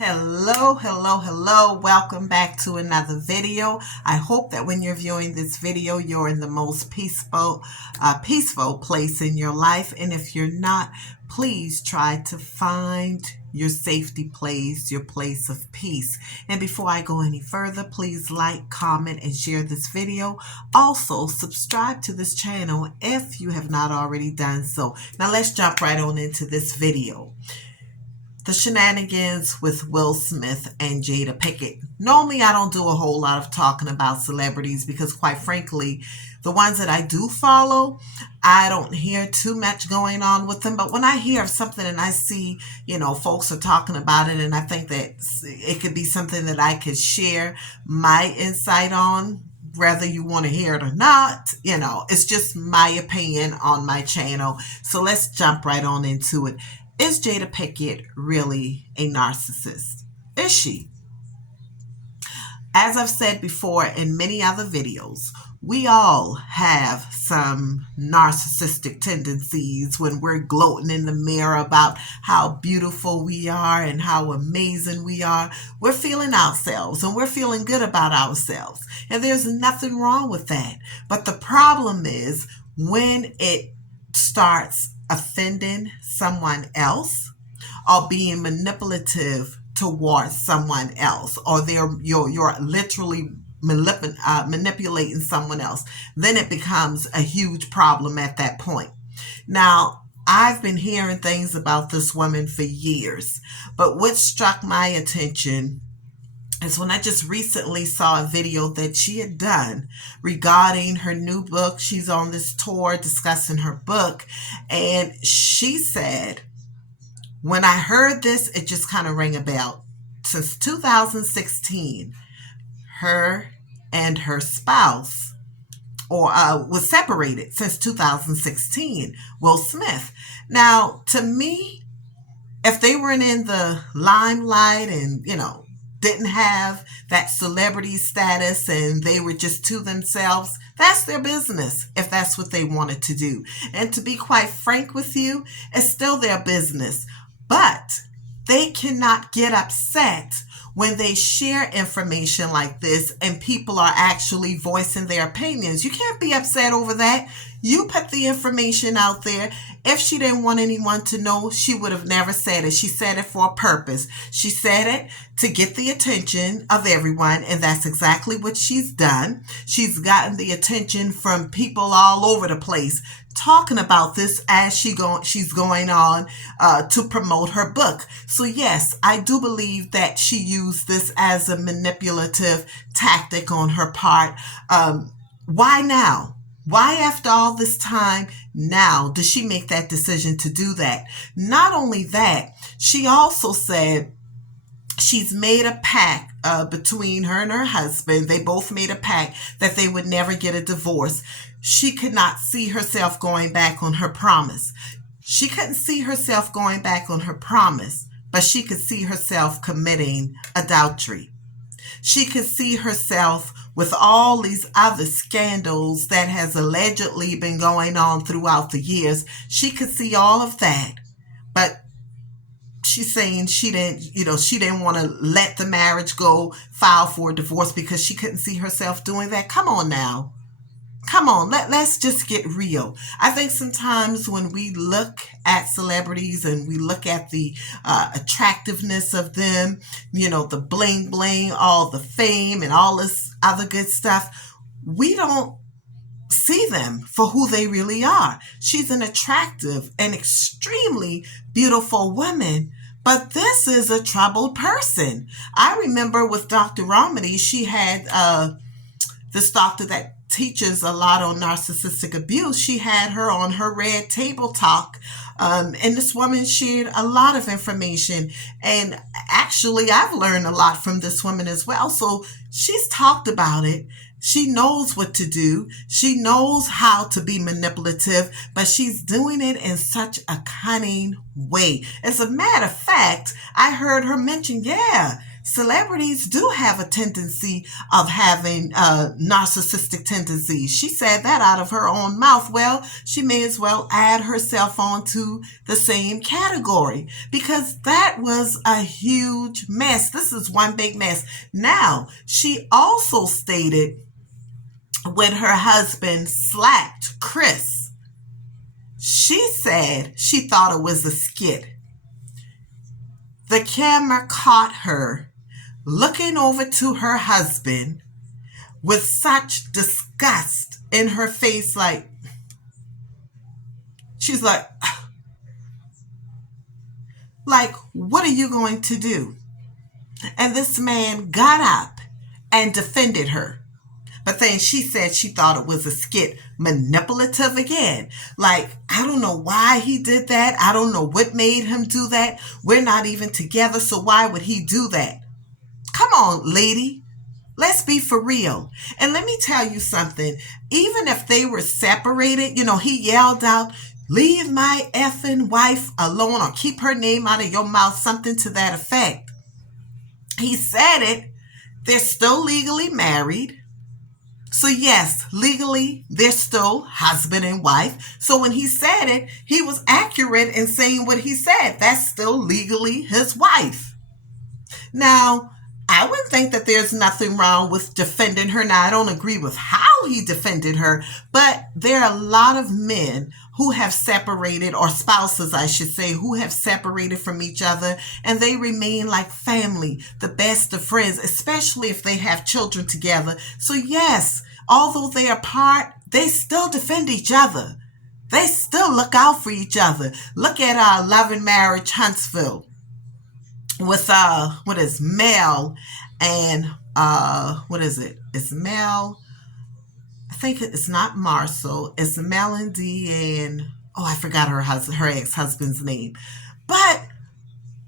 Hello. Welcome back to another video. I hope that when you're viewing this video, you're in the most peaceful place in your life. And if you're not, please try to find your safety place, your place of peace. And before I go any further, please like, comment, and share this video. Also, subscribe to this channel if you have not already done so. Now let's jump right on into this video. The shenanigans with Will Smith and Jada Pinkett. Normally, I don't do a whole lot of talking about celebrities because, quite frankly, the ones that I do follow, I don't hear too much going on with them. But when I hear of something and I see, folks are talking about it, and I think that it could be something that I could share my insight on, whether you want to hear it or not, it's just my opinion on my channel. So let's jump right on into it. Is Jada Pinkett really a narcissist? Is she? As I've said before in many other videos, we all have some narcissistic tendencies when we're gloating in the mirror about how beautiful we are and how amazing we are. We're feeling ourselves and we're feeling good about ourselves. And there's nothing wrong with that. But the problem is when it starts offending someone else or being manipulative towards someone else, or you're literally manipulating someone else, then it becomes a huge problem at that point. Now, I've been hearing things about this woman for years, but what struck my attention is when I just recently saw a video that she had done regarding her new book. She's on this tour discussing her book, and she said, when I heard this, it just kind of rang a bell. Since 2016, her and her spouse was separated since 2016, Will Smith. Now, to me, if they weren't in the limelight and, didn't have that celebrity status and they were just to themselves, that's their business if that's what they wanted to do. And to be quite frank with you, it's still their business. But they cannot get upset when they share information like this and people are actually voicing their opinions. You can't be upset over that. You put the information out there. If she didn't want anyone to know, she would have never said it. She said it for a purpose. She said it to get the attention of everyone, and that's exactly what she's done. She's gotten the attention from people all over the place talking about this as she's going on to promote her book. So yes, I do believe that she used this as a manipulative tactic on her part. Why now? Why, after all this time, now does she make that decision to do that? Not only that, she also said she's made a pact between her and her husband. They both made a pact that they would never get a divorce. She could not see herself going back on her promise. She couldn't see herself going back on her promise, but she could see herself committing adultery. She could see herself with all these other scandals that has allegedly been going on throughout the years. She could see all of that, but she's saying she didn't want to let the marriage go, file for a divorce because she couldn't see herself doing that. Come on now. Come on, let's just get real. I think sometimes when we look at celebrities and we look at the attractiveness of them, the bling bling, all the fame and all this other good stuff, we don't see them for who they really are. She's an attractive and extremely beautiful woman, but this is a troubled person. I remember with Dr. Romney, she had this doctor that teaches a lot on narcissistic abuse. She had her on her Red Table Talk, and this woman shared a lot of information, and actually I've learned a lot from this woman as well. So she's talked about it. She knows what to do. She knows how to be manipulative, but she's doing it in such a cunning way. As a matter of fact, I heard her mention, celebrities do have a tendency of having narcissistic tendencies. She said that out of her own mouth. Well, she may as well add herself onto the same category because that was a huge mess. This is one big mess. Now, she also stated when her husband slapped Chris, she said she thought it was a skit. The camera caught her looking over to her husband with such disgust in her face, like, she's like, what are you going to do? And this man got up and defended her. But then she said she thought it was a skit. Manipulative again. Like, I don't know why he did that. I don't know what made him do that. We're not even together, so why would he do that? Come on, lady. Let's be for real. And let me tell you something. Even if they were separated, he yelled out, "Leave my effing wife alone," or "Keep her name out of your mouth," something to that effect. He said it. They're still legally married. So yes, legally, they're still husband and wife. So when he said it, he was accurate in saying what he said. That's still legally his wife. Now, I would think that there's nothing wrong with defending her. Now, I don't agree with how he defended her, but there are a lot of men who have separated, or spouses, I should say, who have separated from each other, and they remain like family, the best of friends, especially if they have children together. So yes, although they are apart, they still defend each other. They still look out for each other. Look at Love and Marriage Huntsville with Mel and what is it? It's Mel. I think it's not Marcel. It's Melody and I forgot her ex-husband's name. But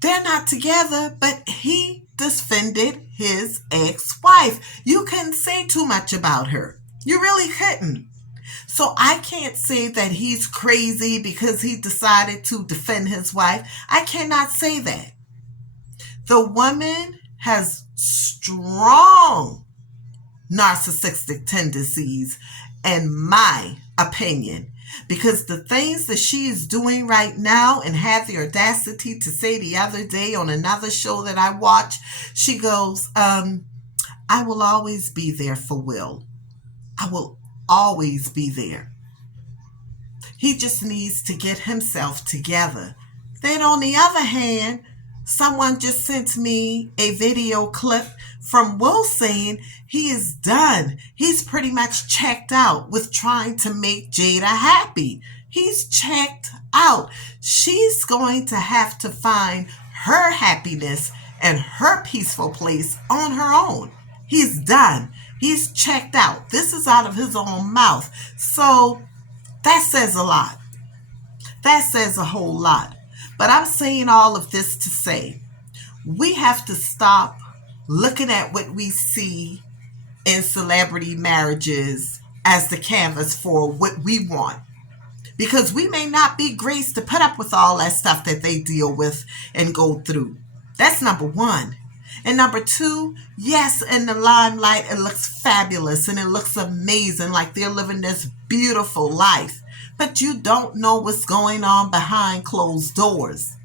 they're not together. But he defended his ex-wife. You couldn't say too much about her. You really couldn't. So I can't say that he's crazy because he decided to defend his wife. I cannot say that. The woman has strong narcissistic tendencies, in my opinion, because the things that she is doing right now, and had the audacity to say the other day on another show that I watched, she goes, I will always be there for Will. I will always be there. He just needs to get himself together. Then on the other hand, someone just sent me a video clip from Will saying he is done. He's pretty much checked out with trying to make Jada happy. He's checked out. She's going to have to find her happiness and her peaceful place on her own. He's done. He's checked out. This is out of his own mouth. So that says a lot. That says a whole lot. But I'm saying all of this to say, we have to stop looking at what we see in celebrity marriages as the canvas for what we want. Because we may not be graced to put up with all that stuff that they deal with and go through. That's number one. And number two, yes, in the limelight, it looks fabulous and it looks amazing, like they're living this beautiful life. But you don't know what's going on behind closed doors.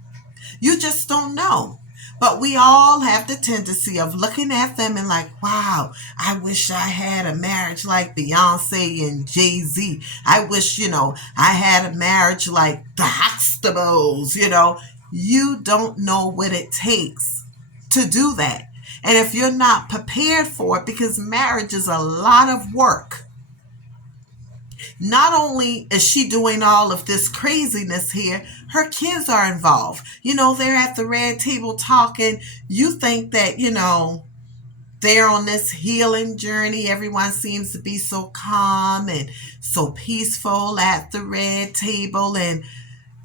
You just don't know. But we all have the tendency of looking at them and like, wow, I wish I had a marriage like Beyonce and Jay-Z. I wish, I had a marriage like the Huxtables, You don't know what it takes to do that. And if you're not prepared for it, because marriage is a lot of work. Not only is she doing all of this craziness here, her kids are involved. They're at the red table talking. You think that, they're on this healing journey. Everyone seems to be so calm and so peaceful at the red table. And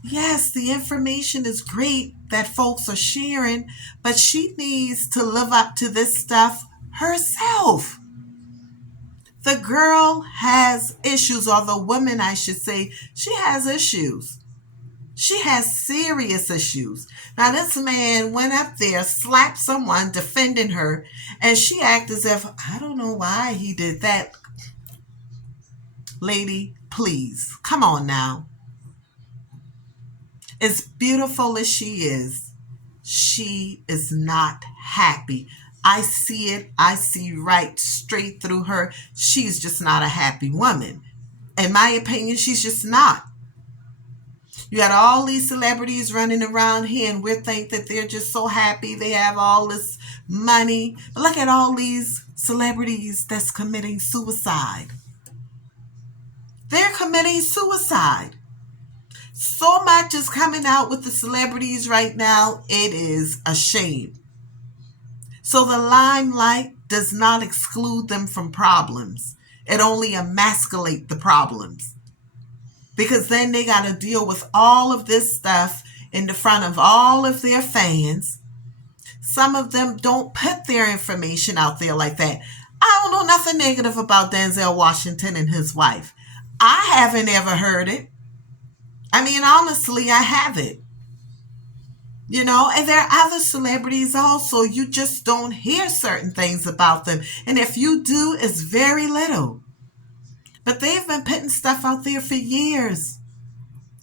yes, the information is great that folks are sharing, but she needs to live up to this stuff herself. The girl has issues, or the woman, I should say, she has issues. She has serious issues. Now, this man went up there, slapped someone defending her, and she acted as if, I don't know why he did that. Lady, please, come on now. As beautiful as she is not happy. I see it. I see right straight through her. She's just not a happy woman. In my opinion, she's just not. You got all these celebrities running around here, and we think that they're just so happy. They have all this money. But look at all these celebrities that's committing suicide. They're committing suicide. So much is coming out with the celebrities right now. It is a shame. So the limelight does not exclude them from problems. It only emasculates the problems. Because then they got to deal with all of this stuff in the front of all of their fans. Some of them don't put their information out there like that. I don't know nothing negative about Denzel Washington and his wife. I haven't ever heard it. I mean, honestly, I haven't. You know, and there are other celebrities also. You just don't hear certain things about them. And if you do, it's very little. But they've been putting stuff out there for years.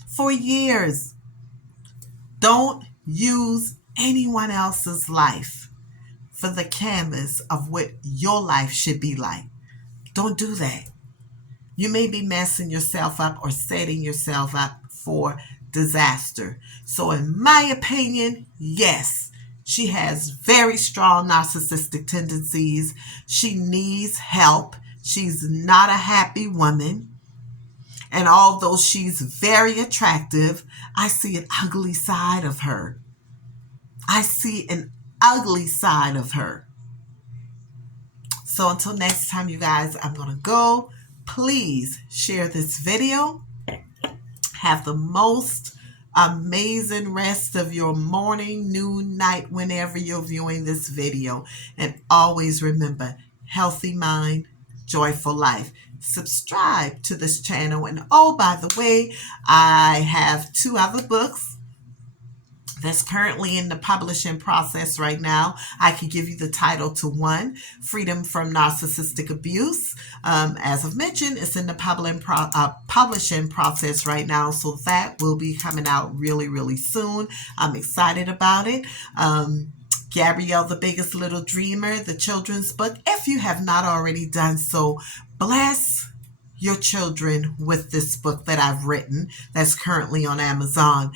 For years. Don't use anyone else's life for the canvas of what your life should be like. Don't do that. You may be messing yourself up or setting yourself up for disaster. So in my opinion, yes, she has very strong narcissistic tendencies. She needs help. She's not a happy woman. And although she's very attractive, I see an ugly side of her. I see an ugly side of her. So until next time, you guys, I'm going to go. Please share this video. Have the most amazing rest of your morning, noon, night, whenever you're viewing this video. And always remember, healthy mind, joyful life. Subscribe to this channel. And oh, by the way, I have 2 other books that's currently in the publishing process right now. I could give you the title to one, Freedom from Narcissistic Abuse. As I've mentioned, it's in the publishing process right now, so that will be coming out really, really soon. I'm excited about it. Gabrielle, the Biggest Little Dreamer, the children's book. If you have not already done so, bless your children with this book that I've written that's currently on Amazon.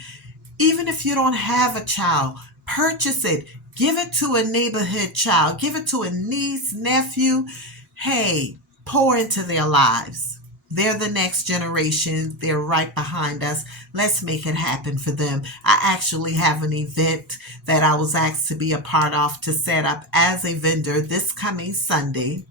Even if you don't have a child, purchase it. Give it to a neighborhood child. Give it to a niece, nephew. Hey, pour into their lives. They're the next generation. They're right behind us. Let's make it happen for them. I actually have an event that I was asked to be a part of to set up as a vendor this coming Sunday,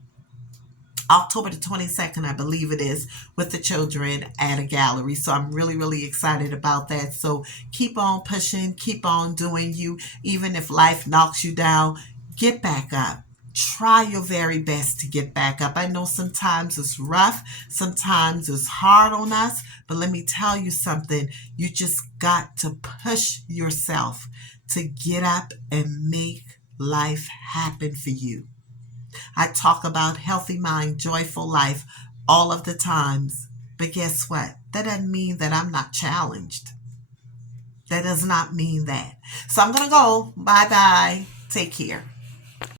October the 22nd, I believe it is, with the children at a gallery. So I'm really, really excited about that. So keep on pushing, keep on doing you. Even if life knocks you down, get back up. Try your very best to get back up. I know sometimes it's rough, sometimes it's hard on us, but let me tell you something. You just got to push yourself to get up and make life happen for you. I talk about healthy mind, joyful life all of the times. But guess what? That doesn't mean that I'm not challenged. That does not mean that. So I'm going to go. Bye-bye. Take care.